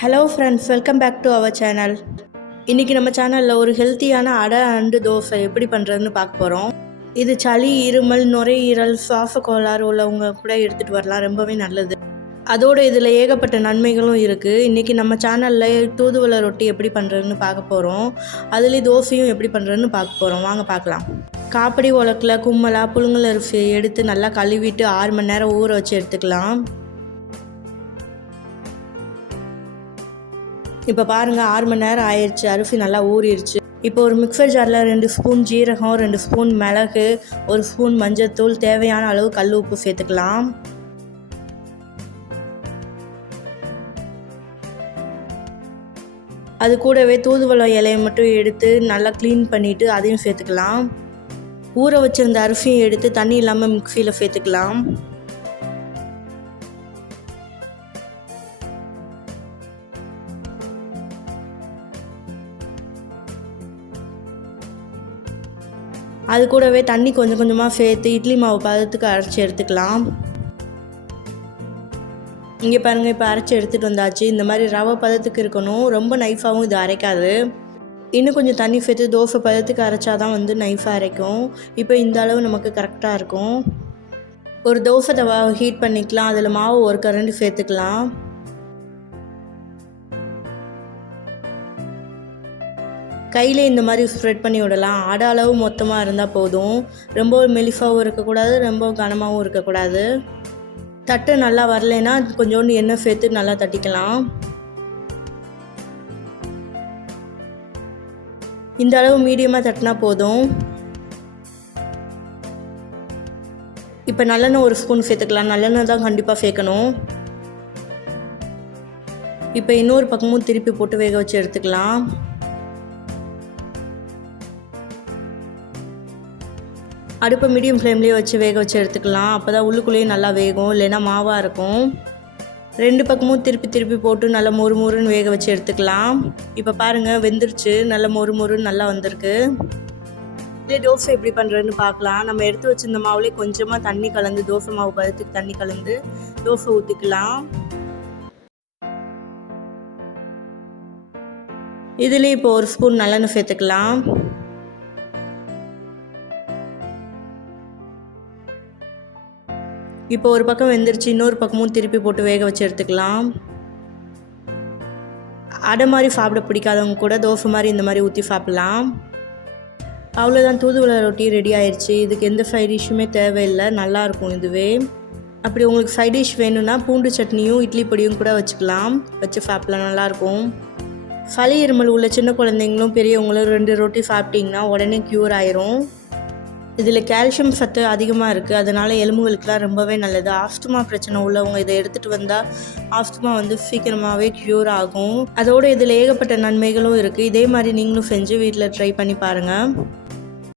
Hello friends, welcome back to our channel. இன்றைக்கி நம்ம சேனலில் ஒரு ஹெல்த்தியான அடை அண்டு தோசை எப்படி பண்ணுறதுன்னு பார்க்க போகிறோம். இது சளி, இருமல், நுரையீரல், சுவாச கோளாறு உள்ளவங்க கூட எடுத்துகிட்டு வரலாம். ரொம்பவே நல்லது. அதோடு இதில் ஏகப்பட்ட நன்மைகளும் இருக்குது. இன்றைக்கி நம்ம சேனலில் தூதுவளை ரொட்டி எப்படி பண்ணுறதுன்னு பார்க்க போகிறோம். அதுலேயும் தோசையும் எப்படி பண்ணுறதுன்னு பார்க்க போகிறோம். வாங்க பார்க்கலாம். காப்படி உலக்கில் கும்மலா புழுங்கல் அரிசி எடுத்து நல்லா கழுவிட்டு 6 மணி நேரம் ஊற வச்சு எடுத்துக்கலாம். இப்போ பாருங்கள், 6 மணி நேரம் ஆயிடுச்சு. அரிசி நல்லா ஊறிடுச்சு. இப்போ ஒரு மிக்சர் ஜாரில் 2 ஸ்பூன் ஜீரகம், 2 ஸ்பூன் மிளகு, 1 ஸ்பூன் மஞ்சள்தூள், தேவையான அளவு கல் உப்பு சேர்த்துக்கலாம். அது கூடவே தூதுவளை இலையை மட்டும் எடுத்து நல்லா க்ளீன் பண்ணிவிட்டு அதையும் சேர்த்துக்கலாம். ஊற வச்சுருந்த அரிசியும் எடுத்து தண்ணி இல்லாமல் மிக்சியில் சேர்த்துக்கலாம். அது கூடவே தண்ணி கொஞ்சம் கொஞ்சமாக சேர்த்து இட்லி மாவு பதத்துக்கு அரைச்சி எடுத்துக்கலாம். இங்கே பாருங்கள், இப்போ அரைச்சி எடுத்துகிட்டு வந்தாச்சு. இந்த மாதிரி ரவை பதத்துக்கு இருக்கணும். ரொம்ப நைஃபாகவும் இது அரைக்காது. இன்னும் கொஞ்சம் தண்ணி சேர்த்து தோசை பதத்துக்கு அரைச்சாதான் நைஃபாக அரைக்கும். இப்போ இந்த அளவு நமக்கு கரெக்டாக இருக்கும். ஒரு தோசை தவா ஹீட் பண்ணிக்கலாம். அதில் மாவு ஒரு கரண்டி சேர்த்துக்கலாம். கையிலே இந்த மாதிரி ஸ்ப்ரெட் பண்ணி விடலாம். அடை அளவு மொத்தமாக இருந்தால் போதும். ரொம்ப மெலிஃபாகவும் இருக்கக்கூடாது, ரொம்ப கனமாகவும் இருக்கக்கூடாது. தட்டு நல்லா வரலைன்னா கொஞ்சோண்டு எண்ணெய் சேர்த்து நல்லா தட்டிக்கலாம். இந்த அளவு மீடியமாக தட்டினா போதும். இப்போ நல்லெண்ணெய் 1 ஸ்பூன் சேர்த்துக்கலாம். நல்லெண்ணெய் தான் கண்டிப்பாக சேர்க்கணும். இப்போ இன்னொரு பக்கமும் திருப்பி போட்டு வேக வச்சு எடுத்துக்கலாம். அடுப்பை மீடியம் ஃப்ளேம்லேயே வச்சு வேக வச்சு எடுத்துக்கலாம். அப்போ தான் உள்ளுக்குள்ளேயே நல்லா வேகும், இல்லைன்னா மாவாக இருக்கும். 2 பக்கமும் திருப்பி போட்டு நல்லா மொறுன்னு வேக வச்சு எடுத்துக்கலாம். இப்போ பாருங்கள், வெந்துருச்சு. நல்லா மொறுன்னு நல்லா வந்திருக்கு. இதே தோசை எப்படி பண்ணுறதுன்னு பார்க்கலாம். நம்ம எடுத்து வச்சுருந்த மாவுலேயே கொஞ்சமாக தண்ணி கலந்து, தோசை மாவு பதத்துக்கு தண்ணி கலந்து தோசை ஊற்றிக்கலாம். இதுலேயே இப்போ 1 ஸ்பூன் நல்லெண்ணெய் சேர்த்துக்கலாம். இப்போ ஒரு பக்கம் வெந்துருச்சு. இன்னொரு பக்கமும் திருப்பி போட்டு வேக வச்சு எடுத்துக்கலாம். அடை மாதிரி சாப்பிட பிடிக்காதவங்க கூட தோசை மாதிரி இந்த மாதிரி ஊற்றி சாப்பிட்லாம். அவ்வளோதான், தூதுவளை ரொட்டி ரெடி ஆயிடுச்சு. இதுக்கு எந்த சைட் டிஷ்ஷுமே தேவையில்லை. நல்லாயிருக்கும் இதுவே. அப்படி உங்களுக்கு சைட் டிஷ் வேணும்னா பூண்டு சட்னியும் இட்லி பொடியும் கூட வச்சுக்கலாம். வச்சு சாப்பிட்லாம், நல்லாயிருக்கும். சளி இருமல் உள்ள சின்ன குழந்தைங்களும் பெரியவங்களும் 2 ரொட்டி சாப்பிட்டிங்கன்னா உடனே க்யூர் ஆயிரும். இதில் கால்சியம் சத்து அதிகமாக இருக்குது. அதனால் எலும்புகளுக்கெலாம் ரொம்பவே நல்லது. ஆஸ்துமா பிரச்சனை உள்ளவங்க இதை எடுத்துகிட்டு வந்தால் ஆஸ்துமா சீக்கிரமாகவே க்யூர் ஆகும். அதோடு இதில் ஏகப்பட்ட நன்மைகளும் இருக்குது. இதே மாதிரி நீங்களும் செஞ்சு வீட்டில் ட்ரை பண்ணி பாருங்கள்.